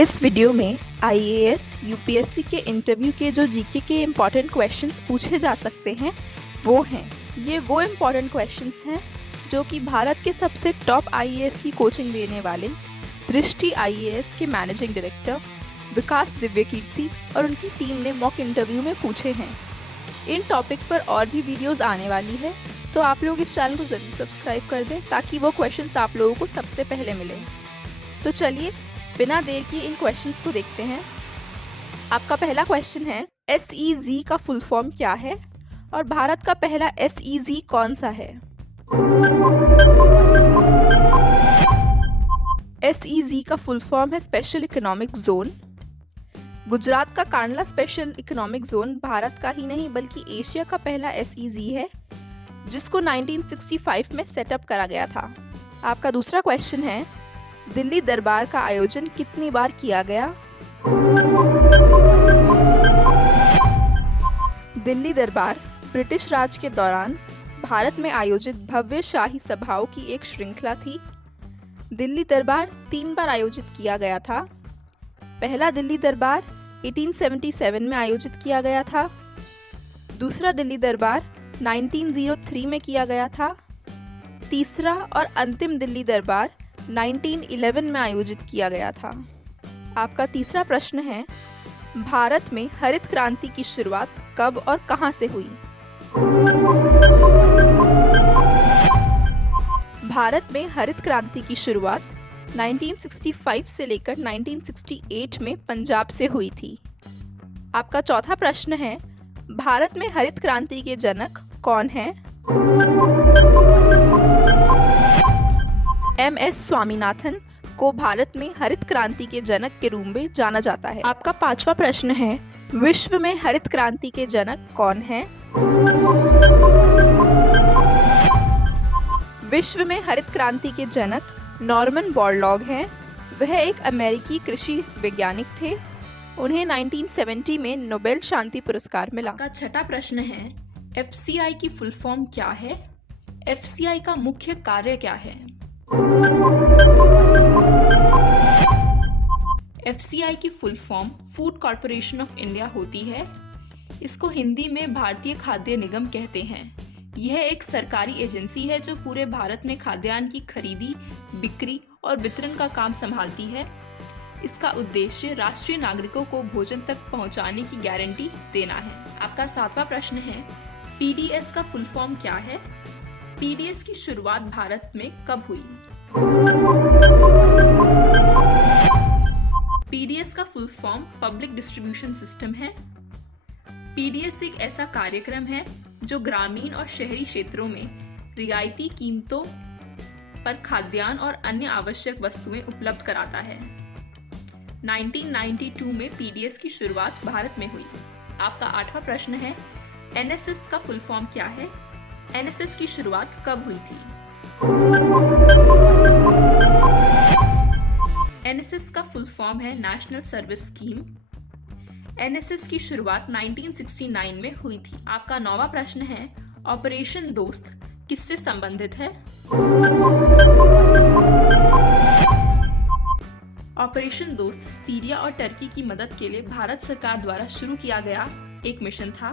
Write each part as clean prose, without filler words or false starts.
इस वीडियो में IAS, UPSC के इंटरव्यू के जो जीके के इम्पॉर्टेंट क्वेश्चंस पूछे जा सकते हैं वो हैं। ये वो इम्पॉर्टेंट क्वेश्चंस हैं जो कि भारत के सबसे टॉप आईएएस की कोचिंग देने वाले दृष्टि आईएएस के मैनेजिंग डायरेक्टर विकास दिव्यकीर्ति और उनकी टीम ने मॉक इंटरव्यू में पूछे हैं। इन टॉपिक पर और भी वीडियोस आने वाली है, तो आप लोग इस चैनल को ज़रूर सब्सक्राइब कर दें ताकि वो क्वेश्चंस आप लोगों को सबसे पहले मिलें। तो चलिए बिना देर किए इन क्वेश्चंस को देखते हैं। आपका पहला क्वेश्चन है, SEZ का फुल फॉर्म क्या है और भारत का पहला SEZ कौन सा है? SEZ का फुल फॉर्म है स्पेशल इकोनॉमिक जोन। गुजरात का Kandla special economic zone Bharat का ही नहीं बल्कि एशिया का पहला SEZ है, जिसको 1965 में सेटअप करा गया था। आपका दूसरा क्वेश्चन है, दिल्ली दरबार का आयोजन कितनी बार किया गया? दिल्ली दरबार ब्रिटिश राज के दौरान भारत में आयोजित भव्य शाही सभाओं की एक श्रृंखला थी। दिल्ली दरबार 3 बार आयोजित किया गया था। पहला दिल्ली दरबार 1877 में आयोजित किया गया था। दूसरा दिल्ली दरबार 1903 में किया गया था। तीसरा और अंतिम दिल्ली दरबार 1911 में आयोजित किया गया था। आपका तीसरा प्रश्न है, भारत में हरित क्रांति की शुरुआत कब और कहां से हुई? भारत में हरित क्रांति की शुरुआत 1965 से लेकर 1968 में पंजाब से हुई थी। आपका चौथा प्रश्न है, भारत में हरित क्रांति के जनक कौन हैं? MS स्वामीनाथन को भारत में हरित क्रांति के जनक के रूप में जाना जाता है। आपका पांचवा प्रश्न है, विश्व में हरित क्रांति के जनक कौन हैं? विश्व में हरित क्रांति के जनक नॉर्मन बोरलॉग हैं। वह एक अमेरिकी कृषि वैज्ञानिक थे। उन्हें 1970 में नोबेल शांति पुरस्कार मिला। आपका छठा प्रश्न है, FCI की फुल फॉर्म क्या है? FCI का मुख्य कार्य क्या है? FCI की full form food corporation of India होती है। इसको हिंदी में भारतीय खाद्य निगम कहते हैं। यह एक सरकारी एजेंसी है जो पूरे भारत में खाद्यान्न की खरीदी, बिक्री और वितरण का काम संभालती है। इसका उद्देश्य राष्ट्रीय नागरिकों को भोजन तक पहुंचाने की गारंटी देना है। आपका सातवां प्रश्न है, PDS का फुल फॉर्म क्या है? PDS की शुरुआत भारत में कब हुई? PDS का full form public distribution system है। PDS एक ऐसा कार्यक्रम है जो ग्रामीण और शहरी क्षेत्रों में रियायती कीमतों पर खाद्यान्न और अन्य आवश्यक वस्तुएं उपलब्ध कराता है। 1992 में PDS की शुरुआत भारत में हुई। आपका आठवां प्रश्न है, NSS का फुल फॉर्म क्या है? NSS की शुरुआत कब हुई थी? NSS का फुल फॉर्म है नेशनल सर्विस स्कीम। NSS की शुरुआत 1969 में हुई थी। आपका 9वां प्रश्न है, ऑपरेशन दोस्त किससे संबंधित है? ऑपरेशन दोस्त सीरिया और टर्की की मदद के लिए भारत सरकार द्वारा शुरू किया गया एक मिशन था।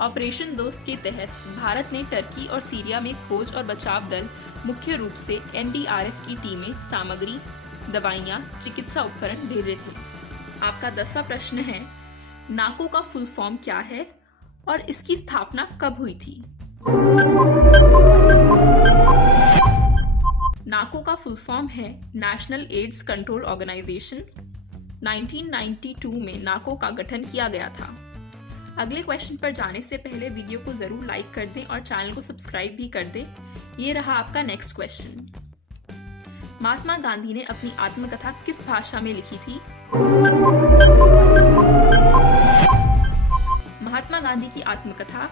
ऑपरेशन दोस्त के तहत भारत ने टर्की और सीरिया में खोज और बचाव दल, मुख्य रूप से NDRF की टीमें, सामग्री, दवाइयाँ, चिकित्सा उपकरण भेजे थे। आपका 10वां प्रश्न है, नाको का फुल फॉर्म क्या है और इसकी स्थापना कब हुई थी? नाको का फुल फॉर्म है नेशनल एड्स कंट्रोल ऑर्गेनाइजेशन। 1992 में नाको का गठन किया गया था। अगले क्वेश्चन पर जाने से पहले वीडियो को जरूर लाइक कर दें और चैनल को सब्सक्राइब भी कर दें। ये रहा आपका नेक्स्ट क्वेश्चन। महात्मा गांधी ने अपनी आत्मकथा किस भाषा में लिखी थी? महात्मा गांधी की आत्मकथा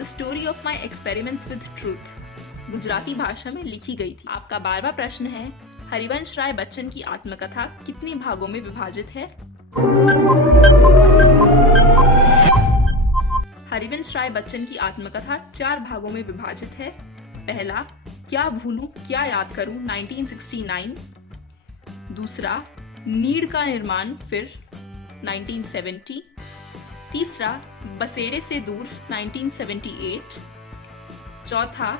the story of my experiments with truth Gujarati भाषा में लिखी गई थी। आपका 12वां प्रश्न है, हरिवंश राय बच्चन की आत्मकथा कितने भागों में विभाजित है? हरिवंश राय बच्चन की आत्मकथा 4 भागों में विभाजित है। पहला, क्या भूलूं क्या याद करूं 1969। दूसरा, नीड़ का निर्माण फिर 1970। तीसरा, बसेरे से दूर 1978। चौथा,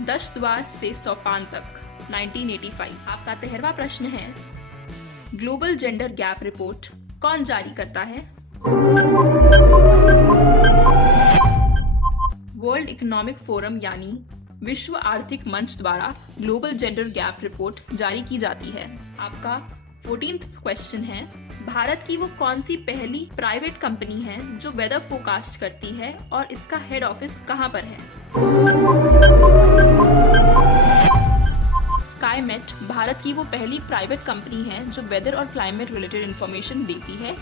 10 द्वार से सोपान तक 1985। आपका 13वां प्रश्न है, ग्लोबल जेंडर गैप रिपोर्ट कौन जारी करता है? वर्ल्ड इकोनॉमिक फोरम यानी विश्व आर्थिक मंच द्वारा ग्लोबल जेंडर गैप रिपोर्ट जारी की जाती है। आपका 14th क्वेश्चन है, भारत की वो कौन सी पहली प्राइवेट कंपनी है जो वेदर फोरकास्ट करती है और इसका हेड ऑफिस कहां पर है? स्काईमेट भारत की वो पहली प्राइवेट कंपनी है जो वेदर और क्लाइमेट रिलेटेड इंफॉर्मेशन देती है।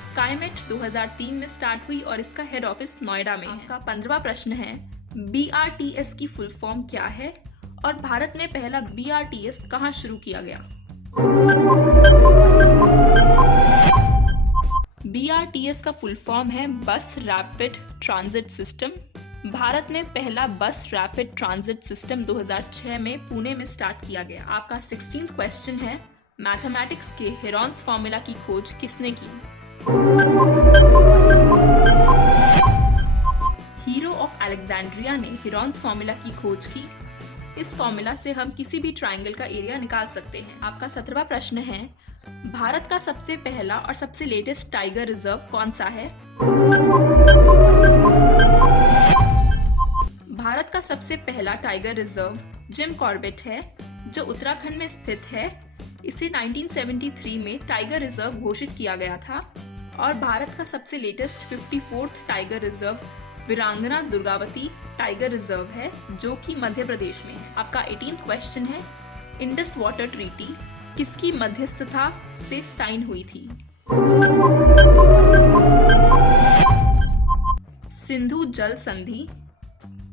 स्काईमेट 2003 में स्टार्ट हुई और इसका हेड ऑफिस नोएडा में है। आपका 15वां प्रश्न है, BRTS की फुल फॉर्म क्या है और भारत में पहला BRTS कहां शुरू किया गया? BRTS का फुल फॉर्म है बस रैपिड ट्रांजिट सिस्टम। भारत में पहला बस रैपिड ट्रांजिट सिस्टम 2006 में पुणे में स्टार्ट किया गया। आपका 16th क्वेश्चन है, मैथमेटिक्स के हेरॉन्स फॉर्मूला की खोज किसने की? हीरो ऑफ अलेक्जेंड्रिया ने हेरॉन्स फॉर्मूला की खोज की। इस फॉर्मूला से हम किसी भी ट्रायंगल का एरिया निकाल सकते हैं। आपका 17वां प्रश्न है, भारत का सबसे पहला और सबसे लेटेस्ट टाइगर रिजर्व कौन सा है? भारत का सबसे पहला टाइगर रिजर्व जिम कॉर्बेट है, जो उत्तराखंड में स्थित है। इसे 1973 में टाइगर रिजर्व घोषित किया गया था। और भारत का सबसे लेटेस्ट 54th टाइगर रिजर्व वीरांगना दुर्गावती टाइगर रिजर्व है, जो कि मध्य प्रदेश में है। आपका 18th क्वेश्चन है, इंडस वाटर ट्रीटी किसकी मध्यस्थता से साइन हुई थी? सिंधु जल संधि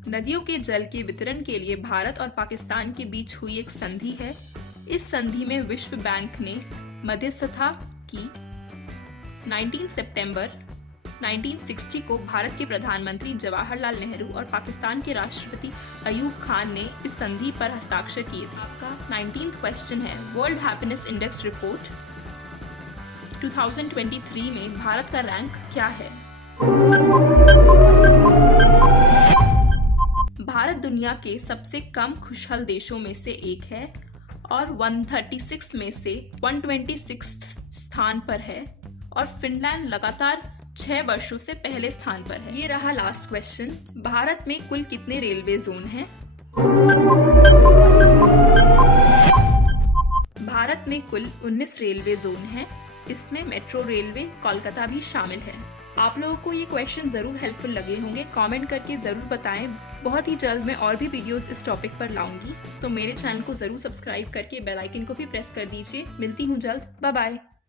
नदियों के जल के वितरण के लिए भारत और पाकिस्तान के बीच हुई एक संधि है। इस संधि में विश्व बैंक ने मध्यस्थता की। 19 सितंबर 1960 को भारत के प्रधानमंत्री जवाहरलाल नेहरू और पाकिस्तान के राष्ट्रपति अयूब खान ने इस संधि पर हस्ताक्षर किए थे। आपका 19th क्वेश्चन है, वर्ल्ड हैप्पीनेस इंडेक्स रिपोर्ट 2023 में भारत का रैंक क्या है? भारत दुनिया के सबसे कम खुशहाल देशों में से एक है और 136 में से 126 स्थान पर है और फिनलैंड लगातार 6 वर्षों से पहले स्थान पर है। ये रहा लास्ट क्वेश्चन, भारत में कुल कितने रेलवे जोन हैं? भारत में कुल 19 रेलवे जोन हैं। इसमें मेट्रो रेलवे कोलकाता भी शामिल है। आप लोगों को ये क्वेश्चन जरूर हेल्पफुल लगे होंगे, कमेंट करके जरूर बताएं। बहुत ही जल्द मैं और भी वीडियोस इस टॉपिक पर लाऊंगी, तो मेरे चैनल को जरूर सब्सक्राइब करके बेल आइकन को भी प्रेस कर दीजिए। मिलती हूँ जल्द, बाय बाय।